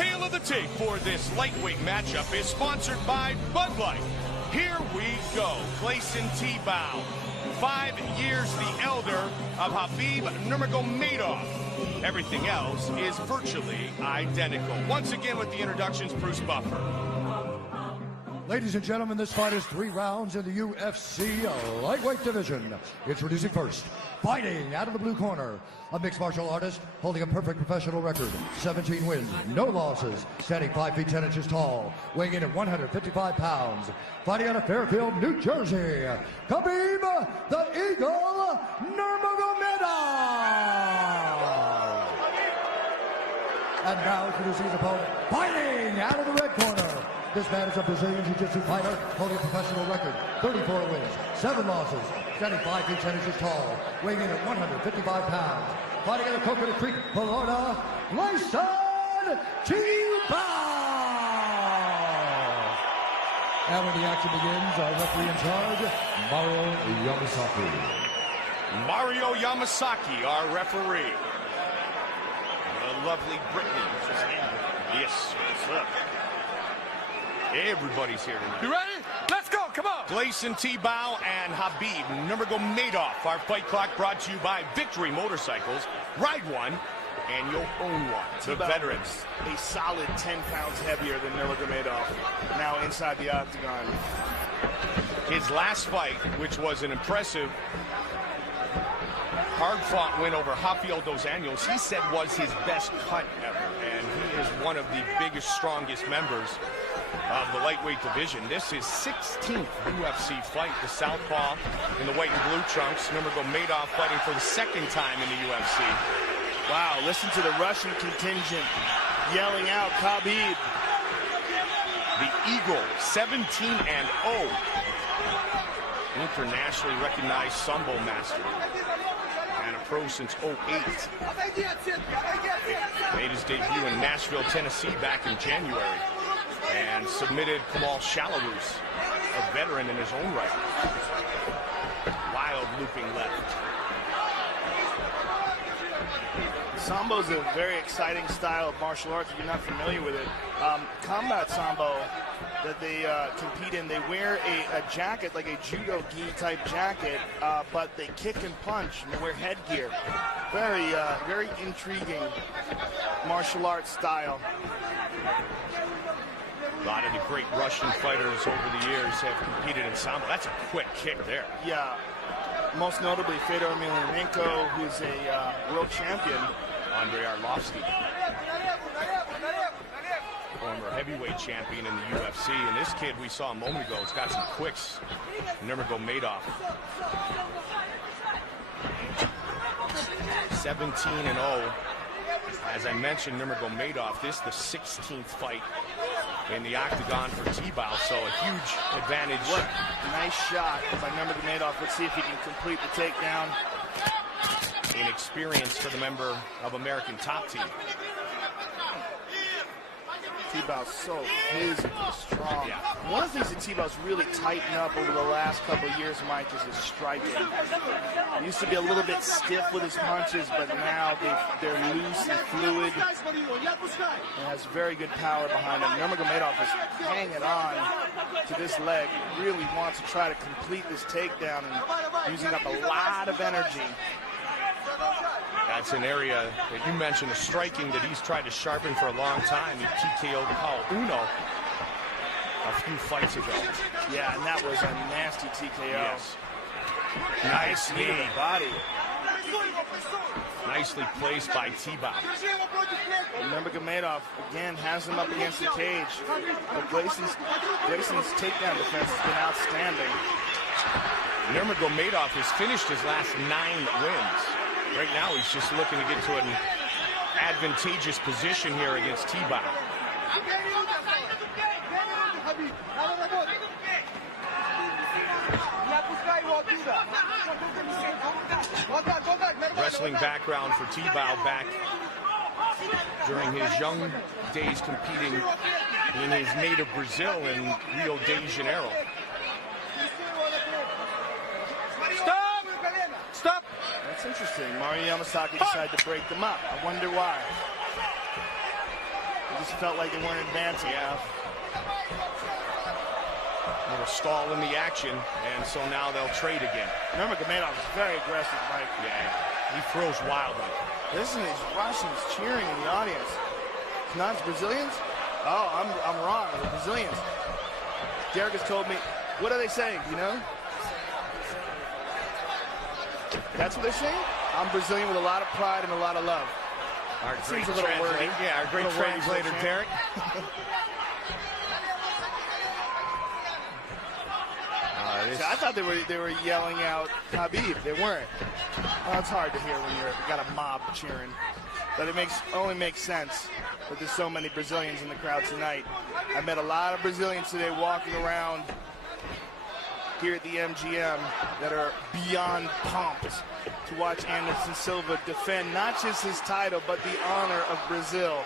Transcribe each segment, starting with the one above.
Tail of the tape for this lightweight matchup is sponsored by Bud Light. Here we go. Gleison Tibau, 5 years the elder of Khabib Nurmagomedov. Everything else is virtually identical. Once again with the introductions, Bruce Buffer. Ladies and gentlemen, this fight is 3 rounds in the UFC lightweight division. Introducing first, fighting out of the blue corner, a mixed martial artist holding a perfect professional record, 17 wins, no losses, standing 5 feet 10 inches tall, weighing in at 155 pounds, fighting out of Fairfield, New Jersey, Khabib the Eagle Nurmagomedov. And now introducing his opponent, fighting out of the red corner. This man is a Brazilian Jiu-Jitsu fighter holding a professional record, 34 wins, 7 losses, standing 5 feet 10 inches tall, weighing in at 155 pounds, fighting out of Coconut Creek, Florida, Gleison Tibau. And when the action begins, our referee in charge, Mario Yamasaki. Mario Yamasaki, our referee. The lovely Brittany. Yes, what's up? Everybody's here tonight. You ready? Let's go, come on! Gleison Tibau and Khabib Nurmagomedov. Our fight clock brought to you by Victory Motorcycles. Ride one, and you'll own one. The veterans. A solid 10 pounds heavier than Nurmagomedov, now inside the octagon. His last fight, which was an impressive, hard-fought win over Rafael dos Anjos, he said was his best cut ever. And he is one of the biggest, strongest members of the lightweight division. This is 16th UFC fight. The southpaw in the white and blue trunks. Nurmagomedov fighting for the 2nd time in the UFC. Wow, listen to the Russian contingent yelling out Khabib. The Eagle, 17-0. Internationally recognized Sambo master. And a pro since 08. Made his debut in Nashville, Tennessee back in January. And submitted Kamal Shalarus, a veteran in his own right. Wild looping left. Sambo's a very exciting style of martial arts if you're not familiar with it. Combat Sambo that they compete in, they wear a jacket, like a judo-gi type jacket, but they kick and punch and they wear headgear. Very, very intriguing martial arts style. A lot of the great Russian fighters over the years have competed in Sambo. That's a quick kick there. Yeah, most notably Fedor Emelianenko, who's a world champion. Andrei Arlovsky, former heavyweight champion in the UFC. And this kid we saw a moment ago has got some quicks. Nurmagomedov. 17-0. As I mentioned, Nurmagomedov, this is the 16th fight in the octagon for Tibau, so a huge advantage. What a nice shot by Nurmagomedov. Let's see if he can complete the takedown. Inexperience for the member of American Top Team. Tibau's so physically strong. Yeah. One of the things that Tibau's really tightened up over the last couple of years, Mike, is his striking. He used to be a little bit stiff with his punches, but now they're loose and fluid. And has very good power behind him. Nurmagomedov is hanging on to this leg. Really wants to try to complete this takedown and using up a lot of energy. That's an area that you mentioned, the striking that he's tried to sharpen for a long time. He TKO'd Paul Uno a few fights ago. Yeah, and that was a nasty TKO. Yes. Nice knee. To the body. Nicely placed by Tibau. Nurmagomedov again has him up against the cage. But Gleison's takedown defense has been outstanding. Nurmagomedov has finished his last 9 wins. Right now, he's just looking to get to an advantageous position here against Tibau. Wrestling background for Tibau, back during his young days competing in his native Brazil in Rio de Janeiro. Stop! Stop! That's interesting. Mario Yamasaki decided to break them up. I wonder why. just felt like they weren't advancing enough. A little stall in the action, and so now they'll trade again. Nurmagomedov is very aggressive, Mike. Yeah, he throws wildly. Listen to these Russians cheering in the audience. Not Brazilians? Oh, I'm wrong. The Brazilians. Derek has told me. What are they saying? You know? That's what they're saying? I'm Brazilian with a lot of pride and a lot of love. Our great Seems a little wordy. Yeah, our great translator, Derek. See, I thought they were yelling out Khabib. They weren't. Well, it's hard to hear when you got a mob cheering. But it only makes sense that there's so many Brazilians in the crowd tonight. I met a lot of Brazilians today walking around here at the MGM that are beyond pumped to watch Anderson Silva defend not just his title, but the honor of Brazil,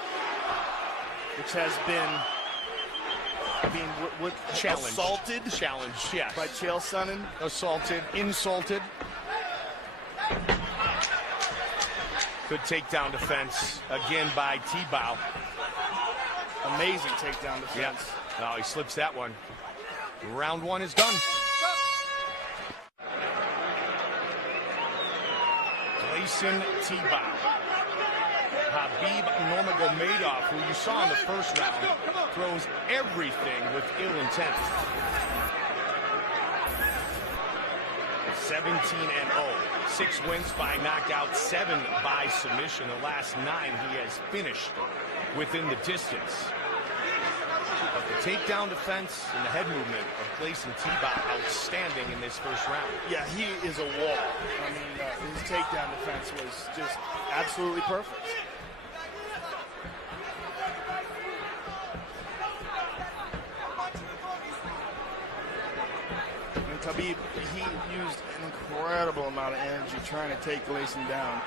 which has been challenged. Assaulted? Challenged, yes. By Chael Sonnen? Assaulted, insulted. Good takedown defense again by Tibau. Amazing takedown defense. Yeah. Oh, he slips that one. Round one is done. Gleison Tibau. Khabib Nurmagomedov, who you saw in the first round, throws everything with ill intent. 17-0. 6 wins by knockout, 7 by submission. The last 9 he has finished within the distance. But the takedown defense and the head movement of Gleison Tibau outstanding in this first round. Yeah, he is a wall. I mean, his takedown defense was just absolutely perfect. And Khabib, he used an incredible amount of energy trying to take Gleison down.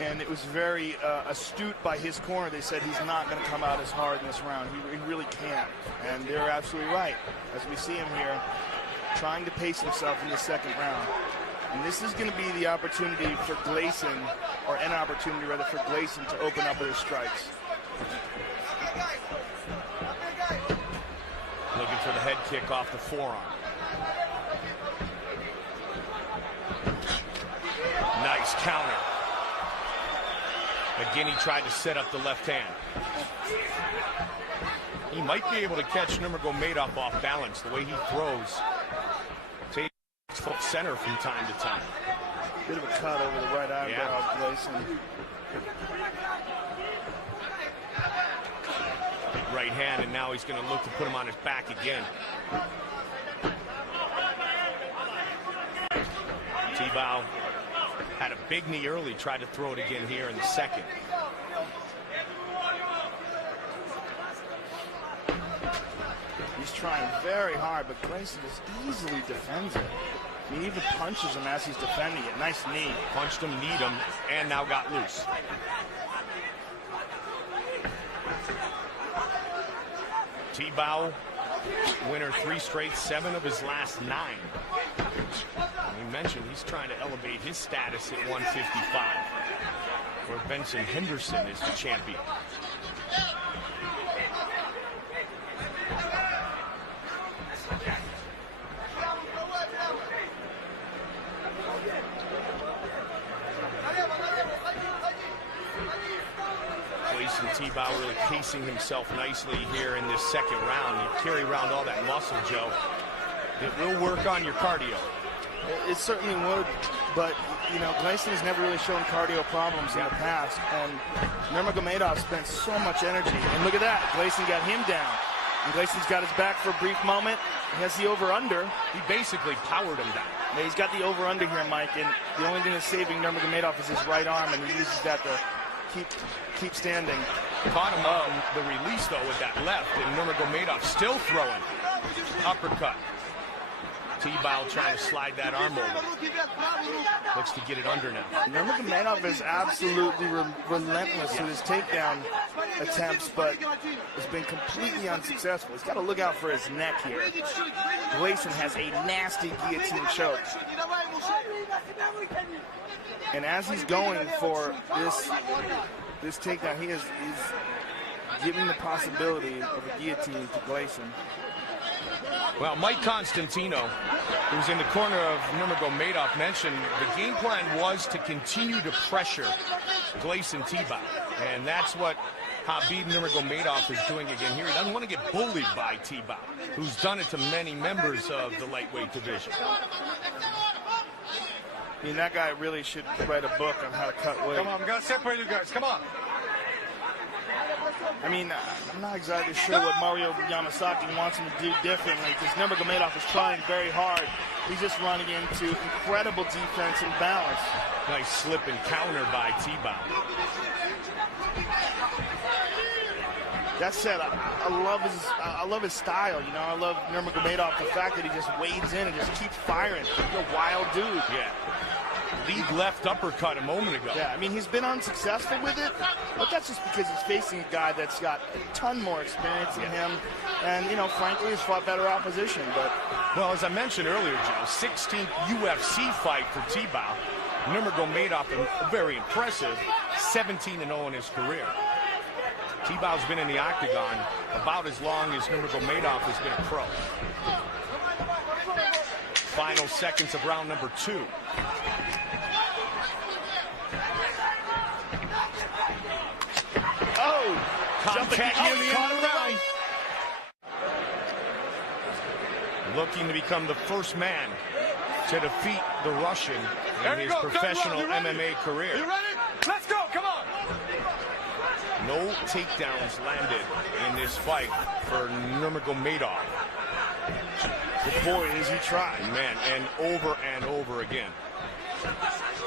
And it was very astute by his corner. They said he's not going to come out as hard in this round. He really can't. And they're absolutely right. As we see him here, trying to pace himself in the second round. And this is going to be the opportunity for Gleison, or an opportunity rather for Gleison to open up with his strikes. Looking for the head kick off the forearm. Nice counter. Again, he tried to set up the left hand. He might be able to catch Nurmagomedov off balance. The way he throws, takes foot center from time to time. Bit of a cut over the right eyebrow of Gleison. Right hand, and now he's going to look to put him on his back again. Tibau had a big knee early, tried to throw it again here in the second. He's trying very hard, but Gleison just easily defends it. He even punches him as he's defending it. Nice knee. Punched him, kneed him, and now got loose. Tibau, winner 3 straight, 7 of his last 9. We mentioned he's trying to elevate his status at 155, where Benson Henderson is the champion. Gleison Tibau really pacing himself nicely here in this second round. You carry around all that muscle, Joe. It will work on your cardio. It certainly would, but, you know, Gleison has never really shown cardio problems in the past, and Nurmagomedov spent so much energy. And look at that, Gleison got him down. And Gleison's got his back for a brief moment. He has the over-under. He basically powered him down. Yeah, he's got the over-under here, Mike, and the only thing that's saving Nurmagomedov is his right arm, and he uses that to keep standing. Caught him on the release, though, with that left, and Nurmagomedov still throwing. Uppercut. Tibau trying to slide that arm over. Looks to get it under now. Nurmagomedov is absolutely relentless with his takedown attempts, but has been completely unsuccessful. He's got to look out for his neck here. Gleison has a nasty guillotine choke. And as he's going for this takedown, he's giving the possibility of a guillotine to Gleison. Well, Mike Constantino, who's in the corner of Nurmagomedov, mentioned the game plan was to continue to pressure Gleison Tibau. And that's what Khabib Nurmagomedov is doing again here. He doesn't want to get bullied by Tibau, who's done it to many members of the lightweight division. I mean, that guy really should write a book on how to cut weight. Come on, we gotta separate you guys. Come on. I mean, I'm not exactly sure what Mario Yamasaki wants him to do differently, because Nurmagomedov is trying very hard. He's just running into incredible defense and balance. Nice slip and counter by Tibau. That said, I love his style. You know, I love Nurmagomedov, the fact that he just wades in and just keeps firing. He's a wild dude. Yeah. Lead left uppercut a moment ago. Yeah, I mean, he's been unsuccessful with it, but that's just because he's facing a guy that's got a ton more experience than him, and, you know, frankly, has fought better opposition. But well, as I mentioned earlier, Joe, 16th UFC fight for Tibau. Nurmagomedov, very impressive, 17-0 in his career. Tibau's been in the octagon about as long as Nurmagomedov has been a pro. Final seconds of round number 2. oh, Contact near the end of the round. Looking to become the first man to defeat the Russian in his professional MMA career. You ready? Let's go. Come on. No takedowns landed in this fight for Nurmagomedov. But boy, has he tried. Man, and over again.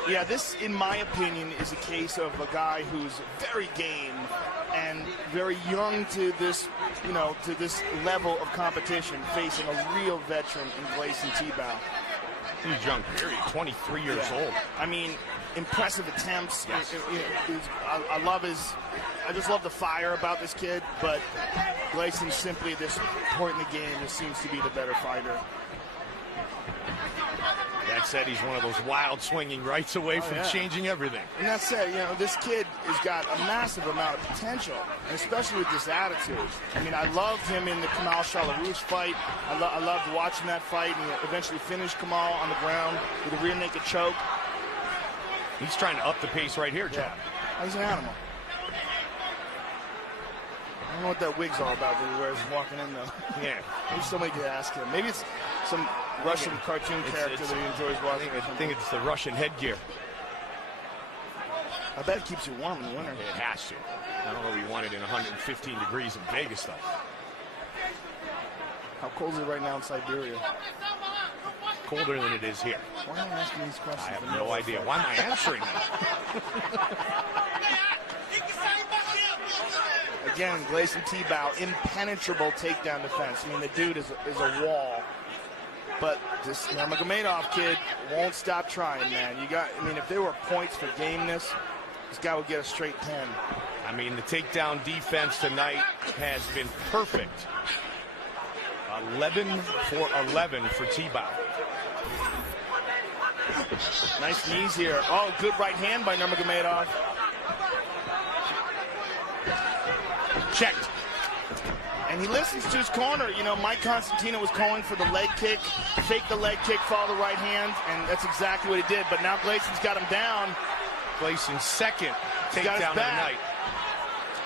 Yeah, this, in my opinion, is a case of a guy who's very game and very young to this, you know, to this level of competition, facing a real veteran in Gleison Tibau. He's young, period. 23 years old. I mean, impressive attempts. Yes. I just love the fire about this kid, but Gleison simply at this point in the game just seems to be the better fighter. That said, he's one of those wild swinging rights away from changing everything. And that said, you know, this kid has got a massive amount of potential, and especially with this attitude. I mean, I loved him in the Kamal Shalarouche fight. I loved watching that fight, and he eventually finished Kamal on the ground with a rear naked choke. He's trying to up the pace right here, John. Yeah. He's an animal. I don't know what that wig's all about that he wears walking in, though. Yeah. Maybe somebody could ask him. Maybe it's some Russian cartoon character that he enjoys watching. I think it's the Russian headgear. I bet it keeps you warm in the winter. It has to. I don't know if you want it in 115 degrees in Vegas, though. How cold is it right now in Siberia? Colder than it is here. Why am I asking these questions? I have no idea. Why am I answering them? Again, Gleison Tibau, impenetrable takedown defense. I mean, the dude is a wall. But this Nurmagomedov kid won't stop trying, man. I mean, if there were points for gameness, this guy would get a straight 10. I mean, the takedown defense tonight has been perfect. 11 for 11 for Tibau. Nice knees here. Oh, good right hand by Nurmagomedov. Checked. And he listens to his corner. You know, Mike Constantino was calling for the leg kick, fake the leg kick, follow the right hand, and that's exactly what he did. But now Gleison's got him down. Gleison's second takedown of the night.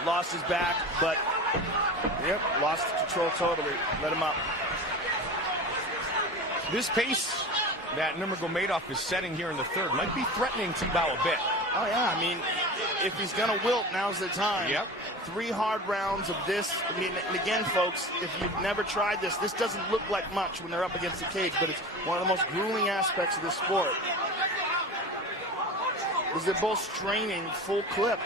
Lost his back, but, yep, lost control totally. Let him up. This pace that Nurmagomedov is setting here in the third might be threatening Tibau a bit. Oh, yeah, I mean, if he's going to wilt, now's the time. Yep. 3 hard rounds of this. I mean, and again, folks, if you've never tried this doesn't look like much when they're up against the cage, but it's one of the most grueling aspects of this sport. Because they're both straining full clip.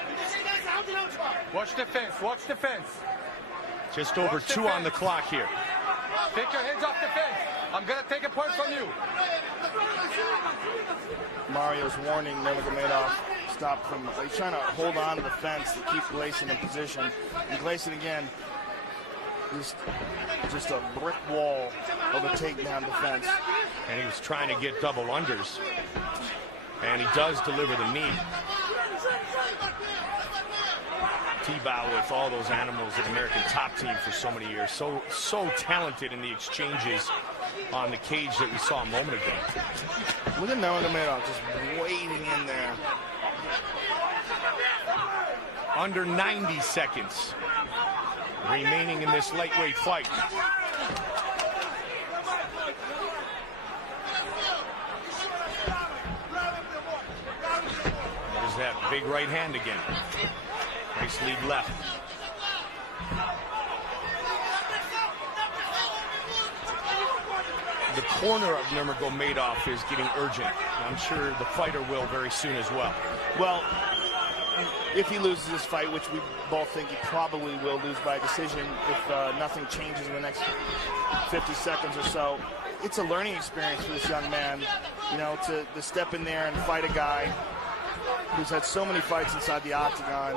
Watch the fence. Watch the fence. Just over 2 on the clock here. Take your hands off the fence. I'm going to take a point from you. Mario's warning Nurmagomedov stop from. He's trying to hold on to the fence to keep Gleison in position. And Gleison again, just a brick wall of a takedown defense. And he was trying to get double unders. And he does deliver the knee. Tebow with all those animals at American Top Team for so many years. So talented in the exchanges on the cage that we saw a moment ago. Look at Nurmagomedov just waiting in there. Under 90 seconds remaining in this lightweight fight. There's that big right hand again. Nice lead left. The corner of Nurmagomedov is getting urgent. I'm sure the fighter will very soon as well. Well, if he loses this fight, which we both think he probably will lose by decision if nothing changes in the next 50 seconds or so, it's a learning experience for this young man, you know, to step in there and fight a guy who's had so many fights inside the octagon,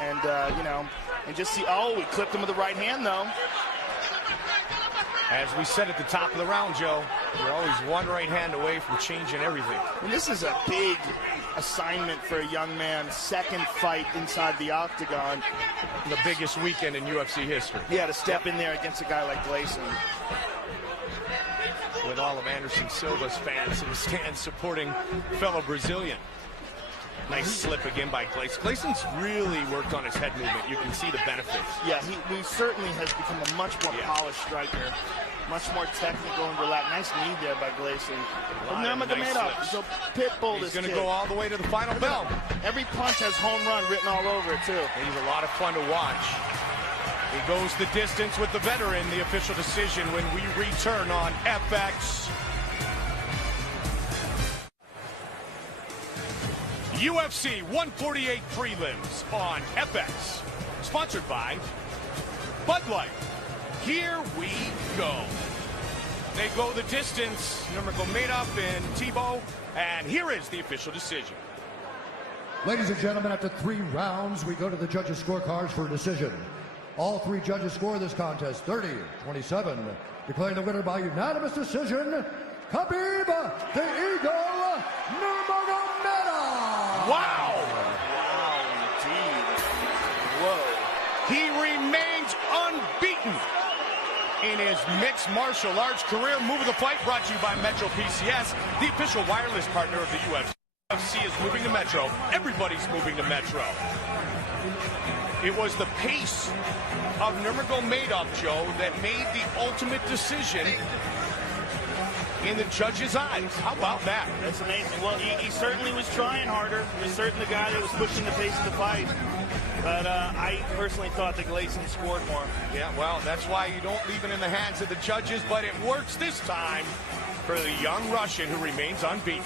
and, you know, and just see, oh, we clipped him with the right hand, though. As we said at the top of the round, Joe, you're always one right hand away from changing everything. And this is a big assignment for a young man. Second fight inside the octagon. The biggest weekend in UFC history. Yeah, to step in there against a guy like Gleison. With all of Anderson Silva's fans in the stands supporting fellow Brazilian. Nice slip again by Gleison. Gleison's really worked on his head movement. You can see the benefits. Yeah, he certainly has become a much more polished striker. Much more technical and relaxed. Nice knee there by Gleison. Nurmagomedov is a pit bull. He's going to go all the way to the final bell. Every punch has home run written all over it, too. He's a lot of fun to watch. He goes the distance with the veteran. The official decision when we return on FX. UFC 148 prelims on FX. Sponsored by Bud Light. Here we go. They go the distance. Nurmagomedov and Tebow. And here is the official decision. Ladies and gentlemen, after 3 rounds, we go to the judges' scorecards for a decision. All 3 judges score this contest 30-27, declaring the winner by unanimous decision, Khabib the Eagle Nurmagomedov. Wow! Wow, indeed. Whoa. He remains unbeaten in his mixed martial arts career. Move of the fight brought to you by Metro PCS, the official wireless partner of the UFC. UFC is moving to Metro. Everybody's moving to Metro. It was the pace of Nurmagomedov, Joe, that made the ultimate decision in the judge's eyes. How about that? That's amazing. Well, he certainly was trying harder. He was certainly the guy that was pushing the pace of the fight. But I personally thought that Gleison scored more. Yeah, well, that's why you don't leave it in the hands of the judges, but it works this time for the young Russian who remains unbeaten.